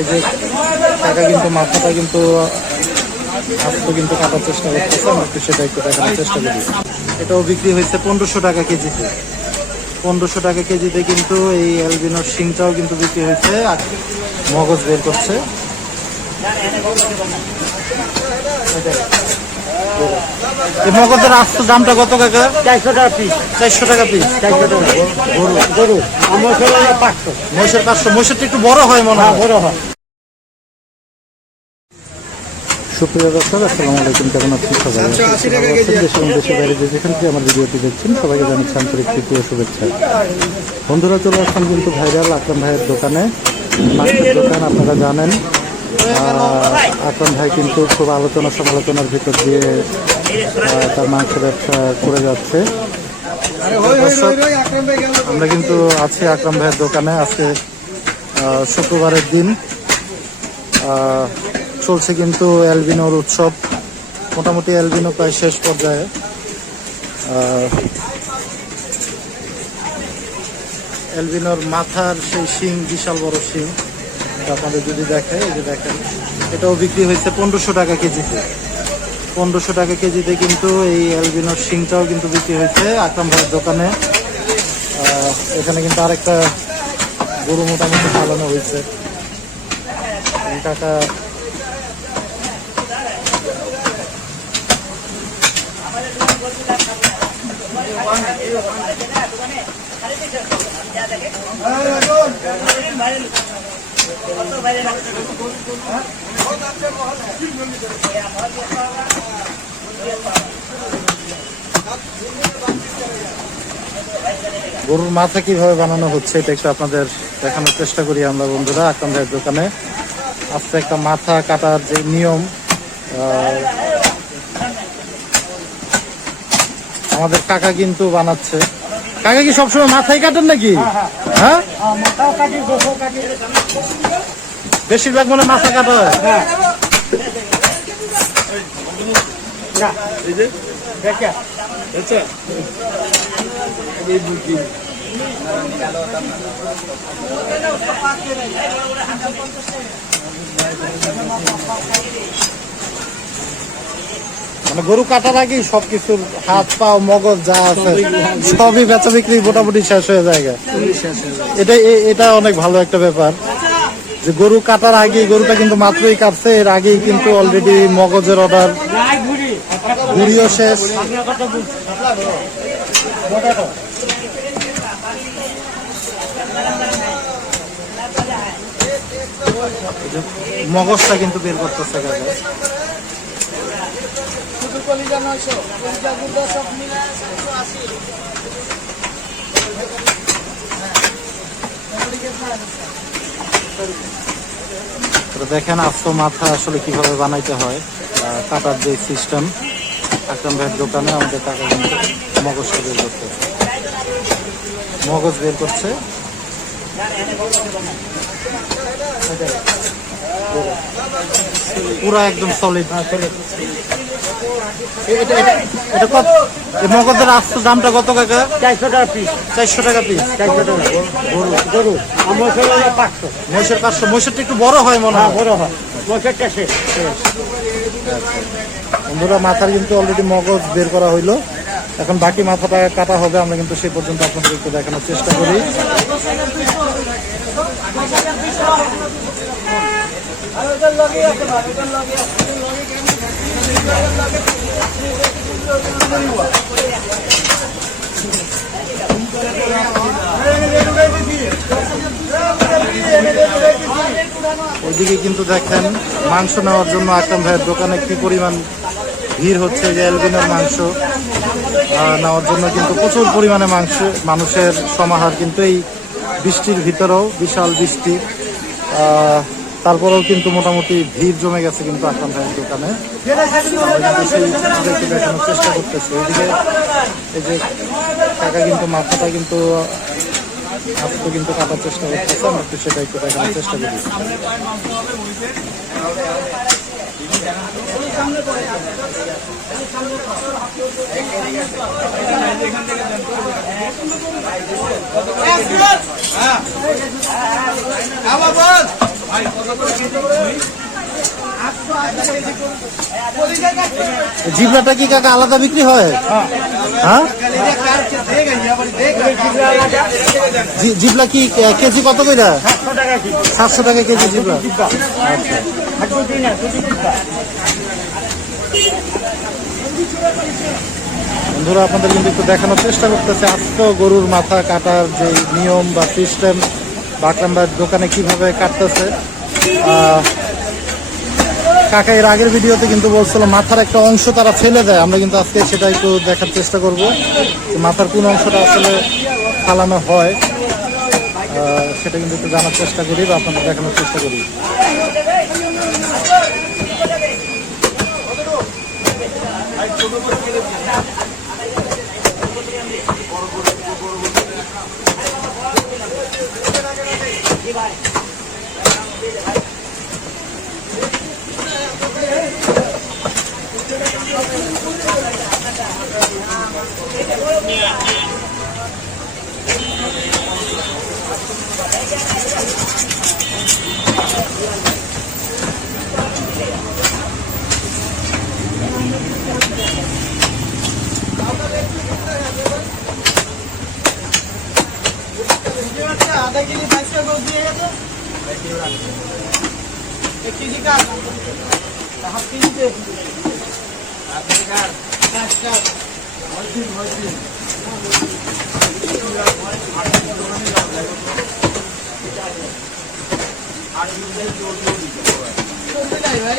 এই যে কাকা কিন্তু মাথাটা কিন্তু আস্ত কিন্তু কাটার চেষ্টা করতেছে আমরা একটু সেটা একটু দেখানোর চেষ্টা করি। এটাও বিক্রি হয়েছে পনেরোশো টাকা কেজিতে পনেরোশো টাকা কেজিতে কিন্তু এই অ্যালবিনোর শিংটাও কিন্তু বিক্রি হয়েছে আর মগজ বের করছে। এই মগজের আস্ত দামটা কত কাকা? চারশো টাকা পিস চারশো টাকা পিস চারশো টাকা। গরু। গরু। ছেলে পাঁচশো। মহিষের পাঁচশো। মহিষেরটা একটু বড় হয় মনে হ্যাঁ। হয় বড় হয়। সুপ্রিয় দর্শক আসসালামু আলাইকুম। কেমন আছেন সবাই? করি দেশ এবং দেশের বাইরে যে যেখান থেকে আমার ভিডিওটি দেখছেন সবাইকে জানাচ্ছি আন্তরিক ও শুভেচ্ছা। বন্ধুরা চলে আসলাম কিন্তু ভাইরাল আকরাম ভাইয়ের দোকানে। মাছের দোকান আপনারা জানেন। আকরাম ভাই কিন্তু খুব আলোচনা সমালোচনার ভিতর দিয়ে তার মাংস ব্যবসা করে যাচ্ছে। আমরা কিন্তু আছি আকরাম ভাইয়ের দোকানে। আজকে শুক্রবারের দিন। চলছে কিন্তু অ্যালবিনোর উৎসব। মোটামুটি অ্যালবিনো প্রায় শেষ পর্যায়ে। অ্যালবিনোর মাথার সেই শিং, বিশাল বড় শিং আপনাদের যদি দেখে এই যে দেখেন, এটাও বিক্রি হয়েছে পনেরোশো টাকা কেজিতে পনেরোশো টাকা কেজিতে কিন্তু এই অ্যালবিনোর শিংটাও কিন্তু বিক্রি হয়েছে আকরাম ভাইয়ের দোকানে। এখানে কিন্তু আরেকটা গরু মোটামুটি পালানো হয়েছে। এই গরুর মাথা কীভাবে বানানো হচ্ছে, এটা একটু আপনাদের দেখানোর চেষ্টা করি আমরা বন্ধুরা ভাইয়ের দোকানে। আস্তে একটা মাথা কাটার যে নিয়ম আমাদের কাকা কিন্তু বানাচ্ছে। কাকা কি সবসময় মাথায় কাটেন নাকি? হ্যাঁ? বেশিরভাগ মনে মাথা কাটা হয়। হ্যাঁ। মানে গরু কাটার আগেই সবকিছুর হাত, পা, মগজ যা আছে, সবই বেচা বিক্রি মোটামুটি শেষ হয়ে যায় এটা এটা অনেক ভালো একটা ব্যাপার। যে গরু কাটার আগেই, গরুটা কিন্তু মাত্রই কাটছে, এর আগেই কিন্তু অলরেডি মগজের অর্ডার ঘুরিও শেষ। মগজটা কিন্তু বের করতেছে কাকা তো দেখেন, আস্ত মাথা আসলে কীভাবে বানাইতে হয়। কাটার যে সিস্টেম আকরাম ভাইয়ের দোকানে আমাদের টাকা কিন্তু মগজটা বের করতেছে মগজ বের করছে। পুরা একদম সলিড এটা কত মগজের আস্ত দামটা কত কাকা? চারশো টাকা পিস চারশো টাকা পিস চারশো টাকা। গরু গরু। পাঁচশো। মহিষের পাঁচশো। মহিষেরটা একটু বড় হয় মনে হ্যাঁ। হয় বড় হয়। বছরটা শেষ। বন্ধুরা মাথার কিন্তু অলরেডি মগজ বের করা হইল। এখন বাকি মাথাটা কাটা হবে। আমরা কিন্তু সেই পর্যন্ত আপনাদের একটু দেখানোর চেষ্টা করি। ওইদিকে কিন্তু দেখেন, মাংস নেওয়ার জন্য আকরাম ভাইয়ের দোকানে কি পরিমাণ ভিড় হচ্ছে যে অ্যালবিনোর মাংস নেওয়ার জন্য কিন্তু প্রচুর পরিমাণে মাংস, মানুষের সমাহার কিন্তু এই বৃষ্টির ভিতরেও বিশাল বৃষ্টি। তারপরেও কিন্তু মোটামুটি ভিড় জমে গেছে কিন্তু আকরাম ভাইয়ের দোকানে। দেখানোর চেষ্টা করতেছি। ওইদিকে এই যে কাকা কিন্তু, মাথাটা কিন্তু আস্ত কিন্তু কাটার চেষ্টা করতেছে। আমরা একটু সেটা একটু দেখানোর চেষ্টা করি। জিবলাটা কি কাকা আলাদা বিক্রি হয়? হ্যাঁ? কি কেজি কত কইরা? সাতশো টাকা কেজি জিবলা বন্ধুরা, আপনাদের কিন্তু একটু দেখানোর চেষ্টা করতেছে। আস্ত গরুর মাথা কাটার যে নিয়ম বা সিস্টেম বাকরামবার দোকানে কীভাবে কাটতেছে কাকা এর আগের ভিডিওতে কিন্তু বলছিল মাথার একটা অংশ তারা ফেলে দেয়, আমরা কিন্তু আজকে সেটা একটু দেখার চেষ্টা করব যে মাথার কোন অংশটা আসলে ফালানো হয়। সেটা কিন্তু একটু জানার চেষ্টা করি বা আপনাদের দেখানোর চেষ্টা করি। একটা গরু দিয়ে গেছে। এক কেজি কার? হাফ কেজিতে হাফ কেজি কার কাজ কাজ মসজিদ ভাই।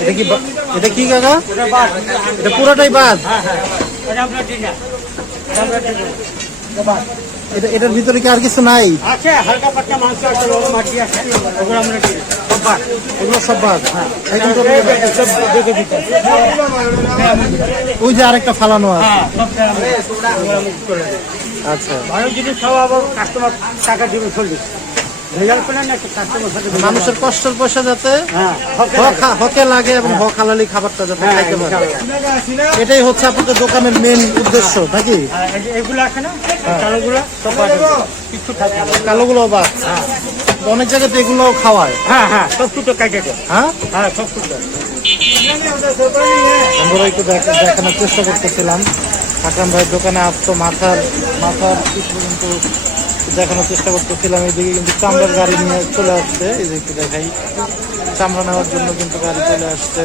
এটা কি এটা কি কাকা? এটা পুরোটাই বাদ। হ্যাঁ হ্যাঁ। এটা এটার ভিতরে কি আর কিছু নাই? আছে হালকা পাতলা মাংস আছে ওগুলো মাটি আছে ওগুলো আমরা দিই। সব বাদ। এগুলো সব বাদ। এখন তো সব দেখে দিতে ওই যে আরেকটা ফালানো আছে। হ্যাঁ সব আমরা করে আচ্ছা। ভালো জিনিস খাওয়া আবার কাস্টমার টাকা দিবে চল্লিশ মানুষের কষ্টের পয়সা যাতে হ্যাঁ হকে লাগে। এবং হক হালালি খাবারটা যাতে হ্যাঁ, খাইতে পারে। এটাই হচ্ছে আপনাদের দোকানের মেন উদ্দেশ্য নাকি? কালোগুলো বাদ বা অনেক জায়গাতে এগুলো খাওয়ায়। হ্যাঁ হ্যাঁ সব কিছু কেটে হ্যাঁ? হ্যাঁ সব কিছু আমরা একটু দেখ- দেখানোর চেষ্টা করতেছিলাম। আকরাম ভাইয়ের দোকানে আসতো মাথার মাথার কিছু কিন্তু দেখানোর চেষ্টা করতেছিলাম এইদিকে কিন্তু চামড়ার গাড়ি নিয়ে চলে আসছে। এই যে একটু দেখাই। চামড়া নেওয়ার জন্য কিন্তু গাড়ি চলে আসছে।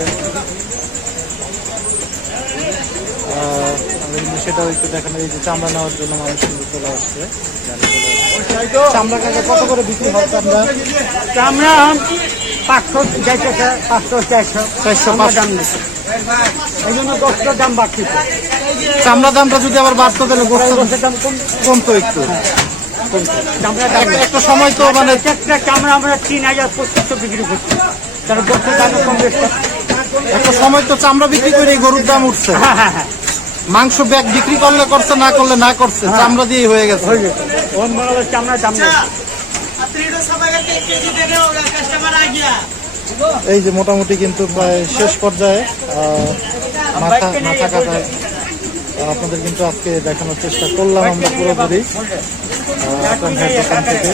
সেটাও একটু দেখানো এই যে চামড়া নেওয়ার জন্য মানুষ কিন্তু চলে আসছে। চামড়া কাকে কত করে বিক্রি হয় চামড়া? পাঁচশো যাইতেছে পাঁচশো চারশো। চারশো, দাম এই জন্য দাম বাড়তিছে। চামড়া দামটা যদি আবার বাড়তো তাহলে দাম কম কমতো একটু। দাম একটা সময় তো মানে একটা চামড়া আমরা তিন হাজার পঁচিশশো বিক্রি করছি। তারা একটা সময় তো চামড়া বিক্রি করে গরুর দাম উঠছে। হ্যাঁ হ্যাঁ হ্যাঁ। মাংস ব্যাগ বিক্রি করলে করছে না করলে না করছে হ্যাঁ। চামড়া দিয়ে হয়ে গেছে। হয়ে গেছে। এই যে মোটামুটি কিন্তু শেষ পর্যায়ে মাথা মাথা কাটা আপনাদের কিন্তু আজকে দেখানোর চেষ্টা করলাম আমরা পুরোপুরি। দোকান থেকে।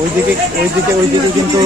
ওইদিকে ওইদিকে ওইদিকে কিন্তু